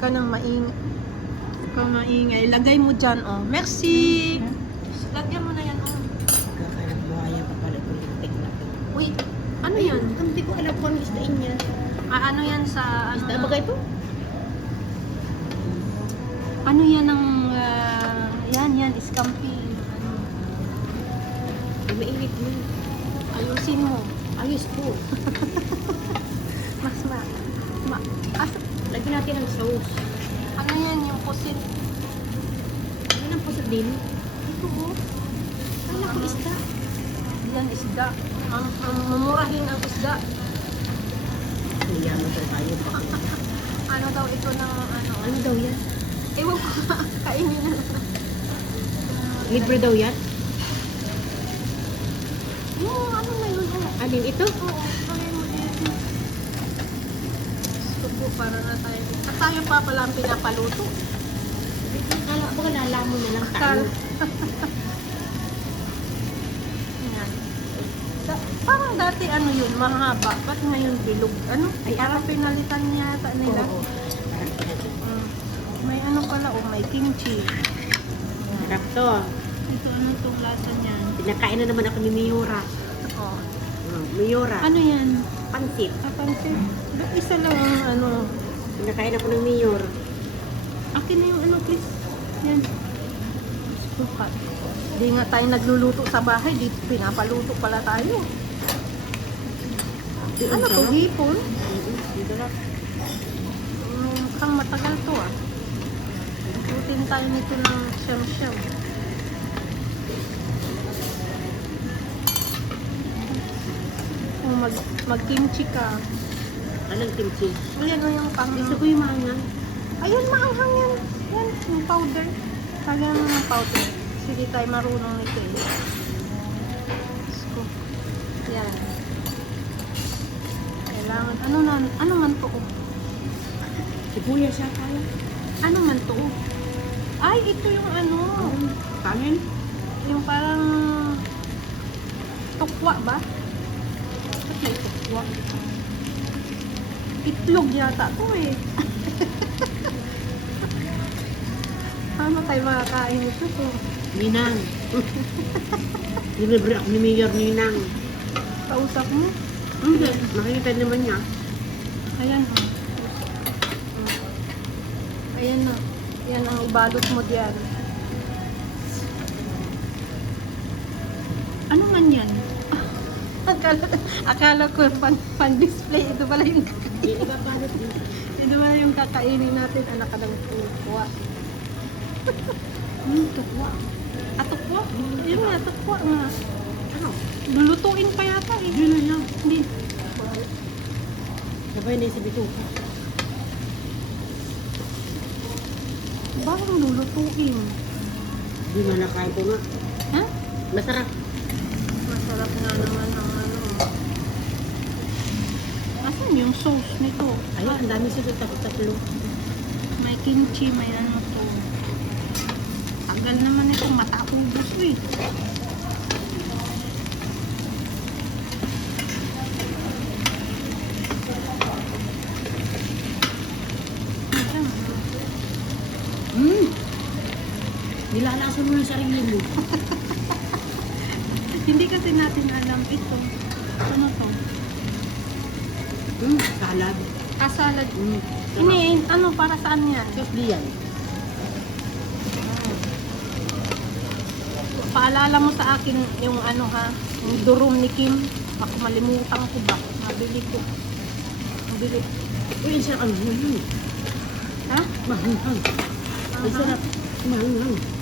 ka ng maingay. Lagay mo dyan, oh. Merci. Lagyan mo na yan, oh. Kakalang buhaya pa pala ito yung tignan. Uy, ano yan? Hindi ko alam kung ano isdain yan. Ano yan sa, ano? Isda ba ito? Ano yan ang, yan, scampi. Ano? Ay, mainit mo. Ayusin mo. Ayos po. Mas Lagyan natin ng sauce. ano yan, yung pusit. Ano ang puso din? Ito, oh. Kala ko isda. Yan, isda. Ang mumurahin ang isda. Kaya mo tayo. Ano daw ito ng, ano? Ano daw yan? Ewan ko, kainin na lang. Libre daw yan? Yung ano na yun, oh. Alin ito? Oo, try mo din. Gusto ko, para na tayo. At tayo pa pala ang pinapaluto. Kala ko nalaman na lang tayo. Yan. Parang dati ano yun, mahaba. Ba't ngayon bilog? Ano? Ay, Parang pinalitan niya yata nila. Oo. Parang pinagin. May ano pala, oh, may kimchi. Sarap to. Ito, ano itong lasa niyan? Pinakain na naman ako ni Miura. Oh. Miura. Ano yan? Pansit. Kapansin. Isa lang ang ano. Pinakain ako ng Miura. Akin na yung ano, please. Yan. Sukat. Hindi nga tayo nagluluto sa bahay. Dito pinapaluto pala tayo. Ano to? Hipon? Dito lang. Mukhang matagal to, ah. Lutuin tayo nito ng siyam-siyam. Kung mag-kimchi ka. Anong kimchi? Ayan o yung pang... Gusto ko yung mangang. Ayun, maanghang yan. Yan, yung powder. Kaya ng powder. Sige tayo marunong nito eh. So, yan. Kailangan, ano man to? Sibuyas siya kaya. Ano man to? Ay, ito yung ano. Kanin? Yung parang tukwa ba? Ba't may tukwa? Itlog yata to eh. Paano tayo makakain ito to? Ninang. Dilibre ako ni Mayor Ninang. Kausap mo? Hindi. Nakikita naman niya. Ayan o. Ayan na. Yan ang ibalot mo diyan. Ano man yan? akala ko pan-display. Ito pala yung Hindi ba palit din? ito pala yung kakainin natin. Anak ka ng tukwa. Tukwa. Tukwa? Yun nga, tukwa nga. Ano? Lulutuin pa yata eh. Yun na lang. Hindi. Sabay na yung sa bituka. Bakit lulutuin? Hindi man nakain ko nga. Ha? Masarap. Masarap nga naman ang ano. Asan yung sauce nito? Ay, ang dami sila tatlo. May kimchi, may ano to. Tagal naman ito, matapubos eh. Nilalason mo yung sarili mo. Hindi kasi natin alam ito. Ano to? Salad. Kasalad. Ini, ano, para saan yan? Sauce yan. Paalala mo sa akin yung ano ha, yung durum ni Kim. Baka malimutan ko ba? Mabili ko. Mabili. Uy, ang sarap ang huli. Ha? Mahanghang. Ang sarap. Mahanghang.